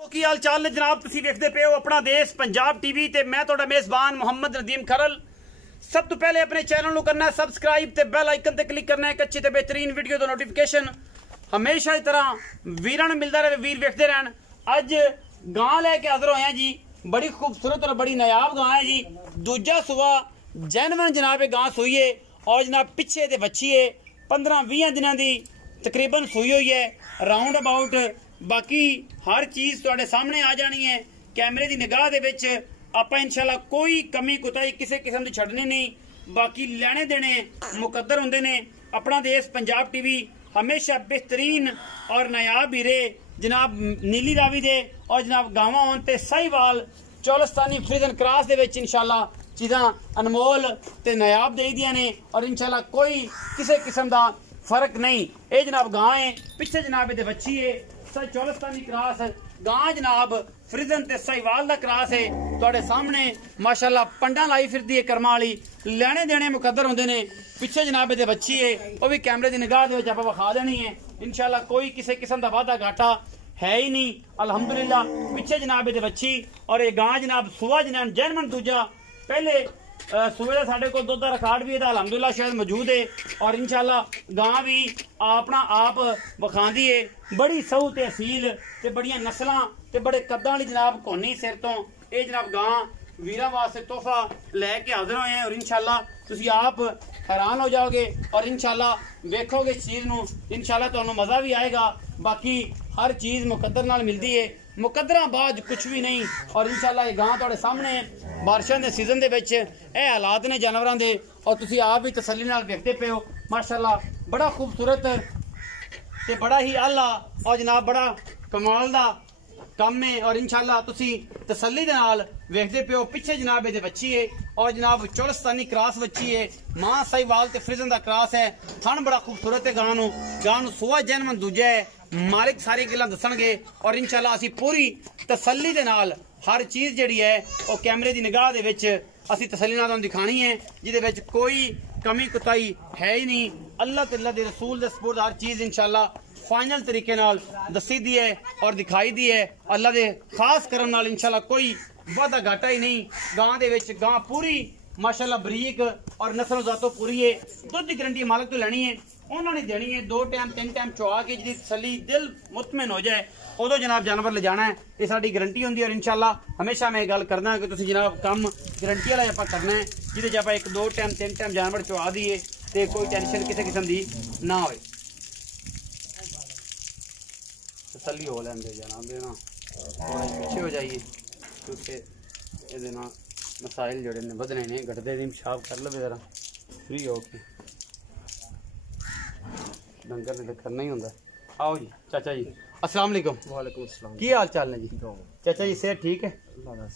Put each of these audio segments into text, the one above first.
की हाल चाल ने जनाब तुसी देखते पे हो अपना देश पंजाब टीवी ते मैं तुहाडा मेजबान मोहम्मद नदीम खरल। सब तो पहले अपने चैनल को करना है सबसक्राइब ते बेल आइकन ते क्लिक करना है एक अच्छी ते बेहतरीन वीडियो दा नोटिफिकेशन हमेशा की तरह वीरां नूं मिलदा रहे, वीर वेखदे रहन। अज गां लैके हाजिर होए हैं जी, बड़ी खूबसूरत और बड़ी नायाब गां है जी। दूजा सुबह जैनवन जनाब गां सूई है और जनाब पिछे ते बच्ची है 15-20 दिनों की तकरीबन सूई हुई है राउंड अबाउट। बाकी हर चीज़ तुहाडे सामने आ जानी है कैमरे की निगाह दे विच। आपां इंशाल्लाह कोई कमी कुताही किसी किस्म की छड्डनी नहीं। बाकी लैने देने मुकद्दर हुंदे ने। अपना देश पंजाब टीवी हमेशा बेहतरीन और नायाब हीरे जनाब नीली रावी दे और जनाब गावां होन ते साहिवाल चौलस्तानी फ्रीजन क्रॉस दे विच इंशाल्लाह चीज़ां अनमोल ते नायाब दे दियां ने और इंशाल्लाह कोई किसी किस्म का फर्क नहीं। ये जनाब गां है, पिछे जनाब ये बच्ची है चौलस्तानी क्रॉस गां जनाब फ्रीजन ते साहिवाल दा क्रॉस है। तुहाडे सामने माशाल्लाह पंडा लाई फिरदी है कर्मा वाली, लैने देने मुकद्दर होंदे ने। पिछे जनाब ये बच्ची है वह भी कैमरे की निगाह दे विच आपां विखा देनी है इंशाल्लाह। कोई किसी किस्म का वाधा घाटा है ही नहीं अल्हम्दुलिल्लाह। पिछे जनाब ये बच्ची और ये गां जनाब सुबह जनाब जैनवन दूजा पहले सुबह का साढ़े को दुध का रिकॉर्ड भी अल्हम्दुलिल्लाह शायद मौजूद है और इंशाल्लाह गां भी अपना आप विखांदी है। बड़ी सऊ ते असील ते बड़ियां नस्लां ते बड़े कद्दां वाली जनाब कोनी सिर तो ये जनाब गां वीरां वास्ते तोहफा लैके हाजिर होए हैं और इंशाल्लाह तुसी आप हैरान हो जाओगे और इंशाल्लाह वेखोगे इस चीज़ नूं इंशाल्लाह तुहानूं मज़ा भी आएगा। बाकी हर चीज़ मुकद्दर नाल मिलती है, मुकद्दरां बाद कुछ भी नहीं। और इंशाल्लाह ये गां तुहाडे सामने बारिशां दे सीजन दे विच ये हालात ने जानवरां दे और तुसी आप भी तसल्ली नाल देखते पे हो। माशाल्लाह बड़ा खूबसूरत ते बड़ा ही आला और जनाब बड़ा कमाल दा कम है और इंशाल्लाह तुसी तसल्ली दे नाल वेखदे पे हो। पिछे जनाब ये बच्ची है और जनाब चौलस्तानी क्रॉस बच्ची है, मां साहिवाल ते फ्रीजन दा क्रॉस है। थन बड़ा खूबसूरत है गां नूं सुबह जैनवन दूजा है। मालिक सारी गल्लां दसणगे और इंशाल्लाह असी पूरी तसल्ली दे नाल हर चीज़ जिहड़ी है वो कैमरे की निगाह दे विच असी तसल्ली नाल तुहानूं दिखानी है जिहदे विच कोई कमी कुताही है ही नहीं। अल्लाह ते अल्लाह दे रसूल दे सपुर्द हर चीज़ इंशाल्लाह फाइनल तरीके नाल दसी दी है और दिखाई दी है। अल्लाह दे खास करम नाल इंशाल्लाह कोई वादा घाटा ही नहीं। गां दे विच गां पूरी माशाल्लाह बरीक और नस्ल जातो पूरी है। दुध की गारंटी मालिक तो लैनी है, उन्होंने देनी है 2 टाइम 3 टाइम चुआ के जी तसल्ली दिल मुतमिन हो जाए उदो जनाब जानवर ले जाना है। ये साडी गारंटी होंदी है और इंशाल्लाह हमेशा मैं गल करदा कि तुसीं जनाब कम गारंटी वाला आपां करना है जिहदे च आपां 1 2 टाइम 3 टाइम जानवर चुआ दीए ते कोई टेंशन किसी किस्म की ना होए। तसल्ली हो लैंदे जनाब दे ना थोड़ा पीछे हो जाइए क्योंकि ये ना मसाइल जोड़े ने बदने ने घटते दिन छाप कर लो जरा फ्री हो के डंगर ने तो करना ही होंगे। आओ जी चाचा जी अस्सलाम वालेकुम। वालेकुम अस्सलाम। की हाल चाल ने जी चाचा जी? सेहत ठीक है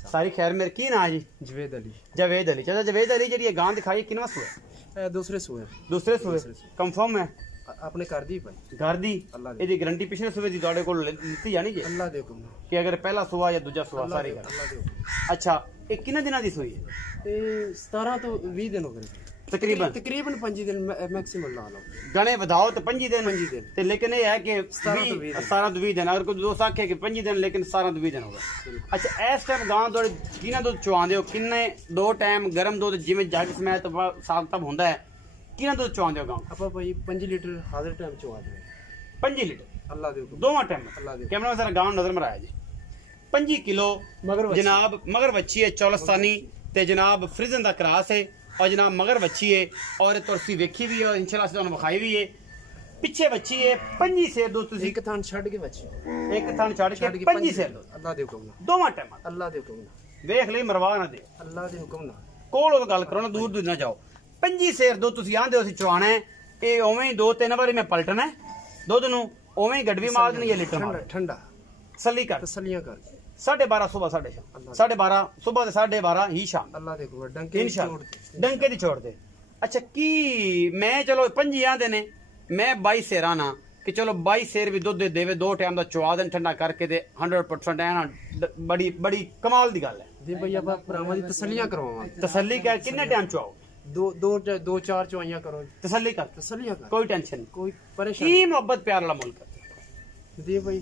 सारी खैर। मेरे की ना जी? जवेद अली। जवेद अली चाचा जवेद अली जी गां दिखाई किनवा सूआ? दूसरे सूए। दूसरे सूए कंफर्म है? अपने घर दी भाई घर दी ਇਹਦੀ गारंटी पिछले सूबे ਦੀ ਤੁਹਾਡੇ ਕੋਲ ਲਿੱਤੀ ਜਾਣੀ ਜੀ? अल्लाह दे हुक्म कि अगर पहला सूआ या दूजा सूआ सारी घर। अल्लाह दे हुक्म। अच्छा ये किन्ने दिनां दी सूई है? 17 तो 20 दिन हो गए तकरीबन 5 दिन मैक्सिमम ला लो। गणे ਵਧਾਓ तो 5 दिन 5 दिन ते लेकिन ये है कि 17 तो 20 दिन अगर कोई दोस्त आखे कि 5 दिन लेकिन 17 तो 20 दिन होगा। अच्छा इस टाइम गां थोड़े किन्ना दुध चुआंदे हो? किन्ने 2 टाइम गर्म दुध जिवें जग समय तो साग तब होंदा है किन्ना दुध चुआंदे हो गां? आपा भाई 5 लीटर हाजिर टाइम चुआ दे। 5 लीटर अल्लाह दे हुक्म। दोवां टाइम अल्लाह दे। कैमरा जरा गां नजर मराया जी 5 किलो जनाब मगर बच्ची है चौलस्तानी ते जनाब फ्रीजन दा क्रॉस है और जनाब मगर बच्ची है और तुरसी वेखी भी है और इंशाल्लाह से तुहानूं विखाई भी है। पिछे बच्ची है 5 सेर दो तुसी एक थान छड़ के बच्ची एक थान छड़ के 5 सेर दो अल्लाह दे हुक्म। दोवां टाइम अल्लाह दे हुक्म। वेख ले मरवा ना दे अल्लाह दे हुक्म ना कोल गल करो ना दूर दूर ना जाओ। 5 सेर दो तुसी आंदे हो चुआना है ये उवें ही 2-3 बारी मैं पलटना है दुध नूं उवें ही गड़वी मार देनी है लीटर ठंडा तसल्ली कर तसल्लियां कर 12:30 सुबह 12:30 सुबह 12:30 ही शाम अल्लाह दे हुक्म। डंके दी छोड़ दे। अच्छा की मैं चलो 5 आंदे ने मैं 22 सेर आना कि चलो 22 सेर भी दुध देवे 2 टाइम का चुआ देन ठंडा करके ते 100% ऐना बड़ी बड़ी कमाल दी गल है। जी भैया भरावां दी तसल्लियां करवावां। तसल्ली कर किन्ने टाइम चुआओ? 2-4 चुआइयां करो तसल्ली कर तसल्लियां कर कोई टेंशन नहीं कोई परेशानी की मोहब्बत प्यार वाला मुल्क दे भाई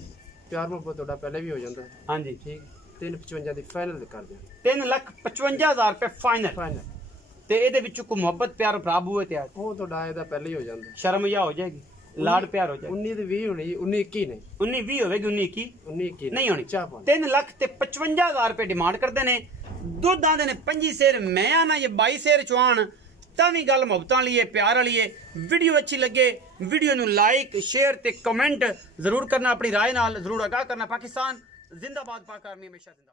ਪਿਆਰ ਮੁਹੱਬਤ ਤੁਹਾਡਾ ਪਹਿਲੇ ਵੀ ਹੋ ਜਾਂਦਾ ਹਾਂਜੀ ਠੀਕ 355 ਦੀ ਫਾਈਨਲ ਕਰ ਦਿਆਂ 3,55,000 ਰੁਪਏ ਫਾਈਨਲ ਫਾਈਨਲ ਤੇ ਇਹਦੇ ਵਿੱਚ ਕੋਈ ਮੁਹੱਬਤ ਪਿਆਰ ਭਰਾਬ ਹੋਏ ਤੇ ਉਹ ਤੁਹਾਡਾ ਇਹਦਾ ਪਹਿਲੇ ਹੀ ਹੋ ਜਾਂਦਾ ਸ਼ਰਮ ਜਾਂ ਹੋ ਜਾਏਗੀ ਲਾੜ ਪਿਆਰ ਹੋ ਜਾਏਗਾ 19 ਤੇ 20 ਹੋਣੀ 19 21 ਨਹੀਂ 19 20 ਹੋਵੇਗੀ 19 21 19 21 ਨਹੀਂ ਹੋਣੀ ਚਾਹ ਪਾਣੀ 3,55,000 ਰੁਪਏ ਡਿਮਾਂਡ ਕਰਦੇ ਨੇ ਦੁੱਧ ਆਂਦੇ ਨੇ 25 ਸੇਰ ਮੈਂ ਆਣਾ ਇਹ 22 ਸੇਰ ਚਵਾਣ ਤਾਂ ਵੀ ਗੱਲ ਮੁਹੱਬਤਾਂ ਵਾਲੀ ਹੈ ਪਿਆਰ ਵਾਲੀ ਹੈ ਵੀਡੀਓ ਅੱਛੀ ਲੱਗੇ ਵੀਡੀਓ ਨੂੰ ਲਾਈਕ ਸ਼ੇਅਰ ਤੇ ਕਮੈਂਟ ਜ਼ਰੂਰ ਕਰਨਾ ਆਪਣੀ ਰਾਏ ਨਾਲ ਜ਼ਰੂਰ ਆਗਾਹ ਕਰਨਾ ਪਾਕਿਸਤਾਨ ਜ਼ਿੰਦਾਬਾਦ ਪਾਕ ਆਰਮੀ ਹਮੇਸ਼ਾ ਜ਼ਿੰਦਾਬਾਦ